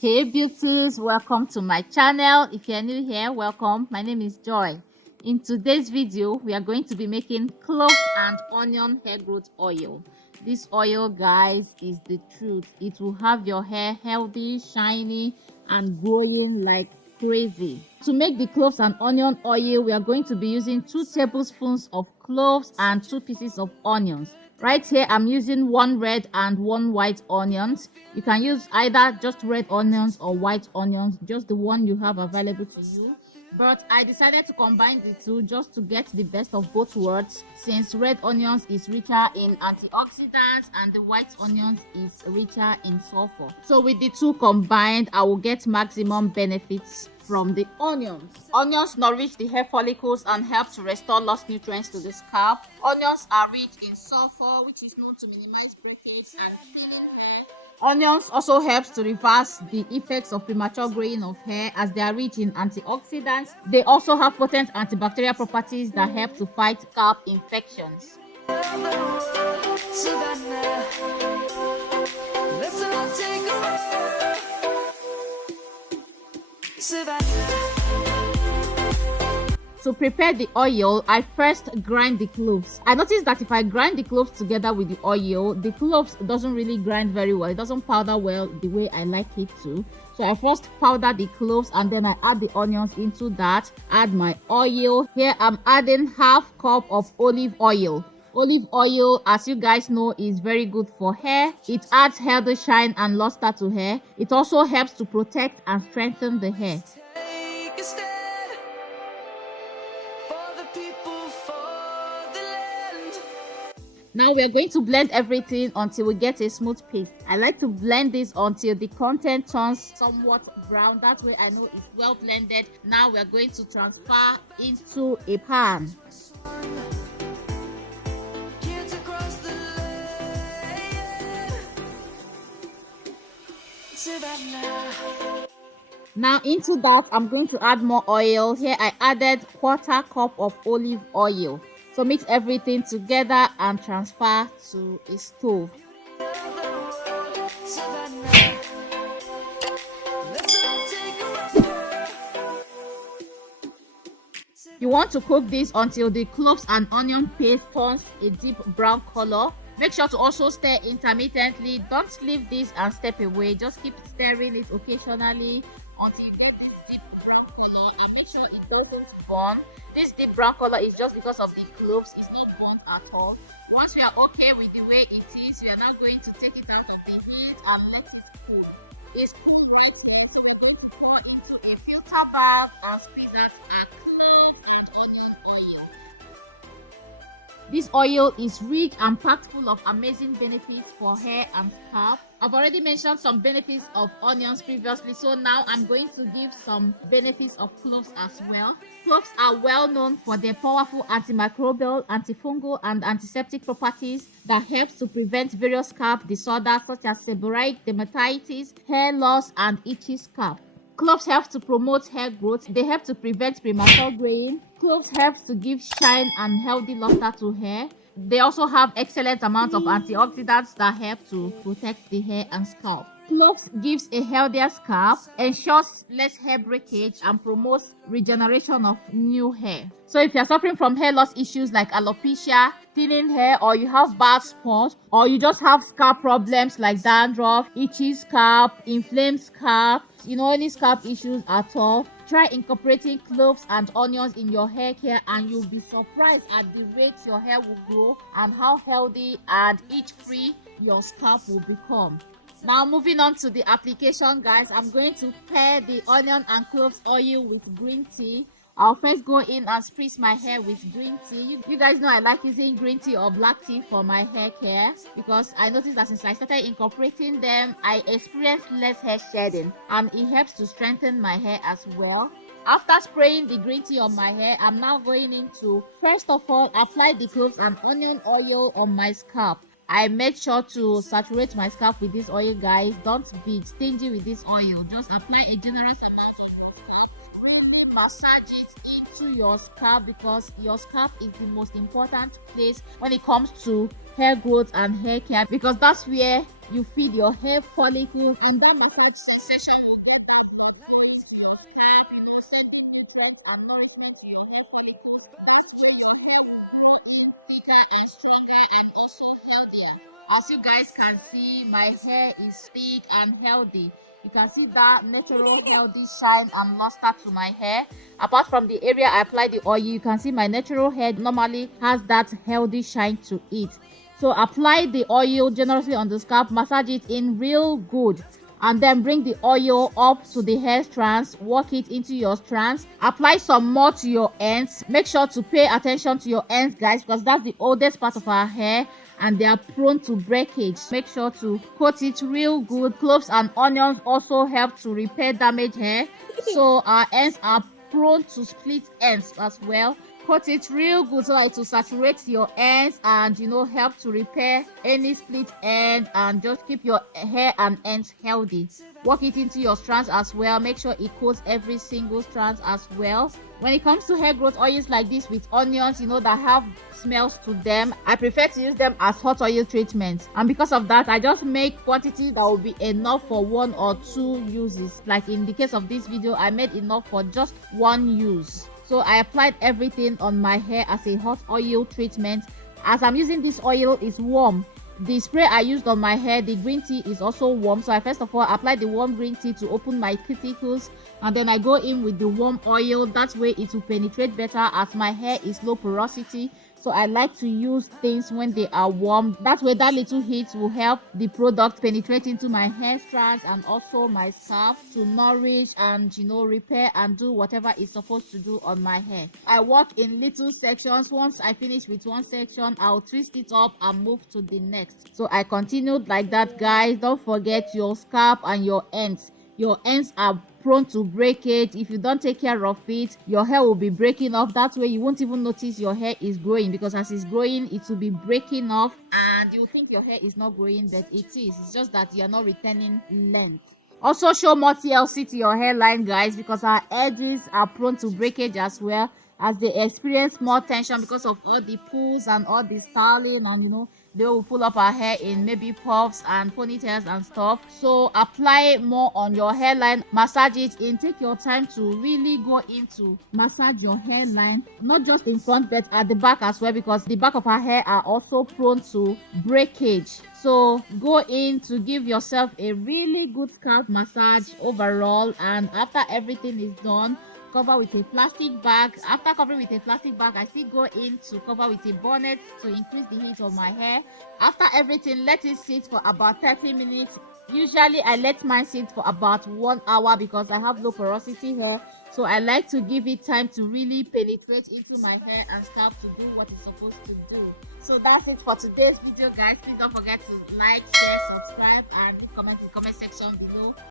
Hey beauties, welcome to my channel. If you're new here, welcome. My name is Joy. In today's video, we are going to be making cloves and onion hair growth oil. This oil, guys, is the truth. It will have your hair healthy, shiny, and growing like crazy. To make the cloves and onion oil, we are going to be using 2 tablespoons of cloves and 2 pieces of onions. Right here, I'm using 1 red and 1 white onions. You can use either just red onions or white onions, just the one you have available to you. But I decided to combine the two just to get the best of both worlds, since red onions is richer in antioxidants and the white onions is richer in sulfur. So with the two combined, I will get maximum benefits from the onions. Onions nourish the hair follicles and help to restore lost nutrients to the scalp. Onions are rich in sulfur, which is known to minimize breakage and thinning hair. Onions also helps to reverse the effects of premature growing of hair, as they are rich in antioxidants. They also have potent antibacterial properties that help to fight scalp infections. To prepare the oil, I first grind the cloves. I noticed that if I grind the cloves together with the oil, the cloves doesn't really grind very well. It doesn't powder well the way I like it to. So I first powder the cloves and then I add the onions into that. Add my oil. Here I'm adding half cup of olive oil. Olive oil, as you guys know, is very good for hair. It adds healthy shine and luster to hair. It also helps to protect and strengthen the hair. Now we are going to blend everything until we get a smooth paste. I like to blend this until the content turns somewhat brown. That way I know it's well blended. Now we are going to transfer into a pan. Now into that, I'm going to add more oil. Here I added 1/4 cup of olive oil. So mix everything together and transfer to a stove. You want to cook this until the cloves and onion paste turns a deep brown color. Make sure to also stir intermittently. Don't leave this and step away. Just keep stirring it occasionally until you get this deep brown color, and make sure it doesn't burn. This deep brown color is just because of the cloves. It's not burnt at all. Once we are okay with the way it is, we are now going to take it out of the heat and let it cool. It's cool right here, so we're going to pour into a filter bag and squeeze out our clove and onion oil. This oil is rich and packed full of amazing benefits for hair and scalp. I've already mentioned some benefits of onions previously, so now I'm going to give some benefits of cloves as well. Cloves are well known for their powerful antimicrobial, antifungal, and antiseptic properties that help to prevent various scalp disorders such as seborrheic dermatitis, hair loss, and itchy scalp. Cloves help to promote hair growth. They help to prevent premature graying. Cloves helps to give shine and healthy luster to hair. They also have excellent amounts of antioxidants that help to protect the hair and scalp. Cloves gives a healthier scalp, ensures less hair breakage, and promotes regeneration of new hair. So if you're suffering from hair loss issues like alopecia, thinning hair, or you have bald spots, or you just have scalp problems like dandruff, itchy scalp, inflamed scalp, any scalp issues at all, try incorporating cloves and onions in your hair care and you'll be surprised at the rate your hair will grow and how healthy and itch-free your scalp will become. Now moving on to the application, guys, I'm going to pair the onion and cloves oil with green tea. I'll first go in and spritz my hair with green tea. You guys know I like using green tea or black tea for my hair care because I noticed that since I started incorporating them, I experienced less hair shedding and it helps to strengthen my hair as well. After spraying the green tea on my hair, I'm now going into, first of all, apply the cloves and onion oil on my scalp. I made sure to saturate my scalp with this oil, guys. Don't be stingy with this oil. Just apply a generous amount of massage it into your scalp because your scalp is the most important place when it comes to hair growth and hair care, because that's where you feed your hair follicles, and that massage sensation will and nourishment to your hair follicles, making your hair to grow thicker and stronger and also healthier. As you guys can see, my hair is thick and healthy. You can see that natural healthy shine and luster to my hair. Apart from the area I apply the oil, you can see my natural hair normally has that healthy shine to it. So apply the oil generously on the scalp, massage it in real good, and then bring the oil up to the hair strands, work it into your strands, apply some more to your ends. Make sure to pay attention to your ends, guys, because that's the oldest part of our hair and they are prone to breakage. Make sure to coat it real good. Cloves and onions also help to repair damaged hair, so our ends are prone to split ends as well. Coat it real good so that it will saturate your ends and help to repair any split end and just keep your hair and ends healthy. Work it into your strands as well. Make sure it coats every single strand as well. When it comes to hair growth oils like this with onions, that have smells to them, I prefer to use them as hot oil treatments, and because of that I just make quantity that will be enough for 1 or 2 uses. Like in the case of this video, I made enough for just 1 use. So I applied everything on my hair as a hot oil treatment. As I'm using this oil, is warm. The spray I used on my hair, the green tea, is also warm. So I first of all applied the warm green tea to open my cuticles, and then I go in with the warm oil. That way it will penetrate better, as my hair is low porosity. So I like to use things when they are warm. That way that little heat will help the product penetrate into my hair strands and also my scalp to nourish and repair and do whatever it's supposed to do on my hair. I work in little sections. Once I finish with one section, I'll twist it up and move to the next. So I continued like that, guys. Don't forget your scalp and your ends. Your ends are prone to breakage. If you don't take care of it, your hair will be breaking off. That way you won't even notice your hair is growing, because as it's growing it will be breaking off and you think your hair is not growing, but it is. It's just that you're not retaining length. Also show more TLC to your hairline, guys, because our edges are prone to breakage as well, as they experience more tension because of all the pulls and all the styling, and they will pull up our hair in maybe puffs and ponytails and stuff. So apply more on your hairline, massage it in. Take your time to really go into massage your hairline, not just in front but at the back as well, because the back of our hair are also prone to breakage. So go in to give yourself a really good scalp massage overall, and after everything is done, cover with a plastic bag. After covering with a plastic bag, I still go in to cover with a bonnet to increase the heat of my hair. After everything, let it sit for about 30 minutes. Usually I let mine sit for about 1 hour because I have low porosity hair, so I like to give it time to really penetrate into my hair and scalp to do what it's supposed to do. So that's it for today's video, guys. Please don't forget to like, share, subscribe, and leave comments in the comment section below.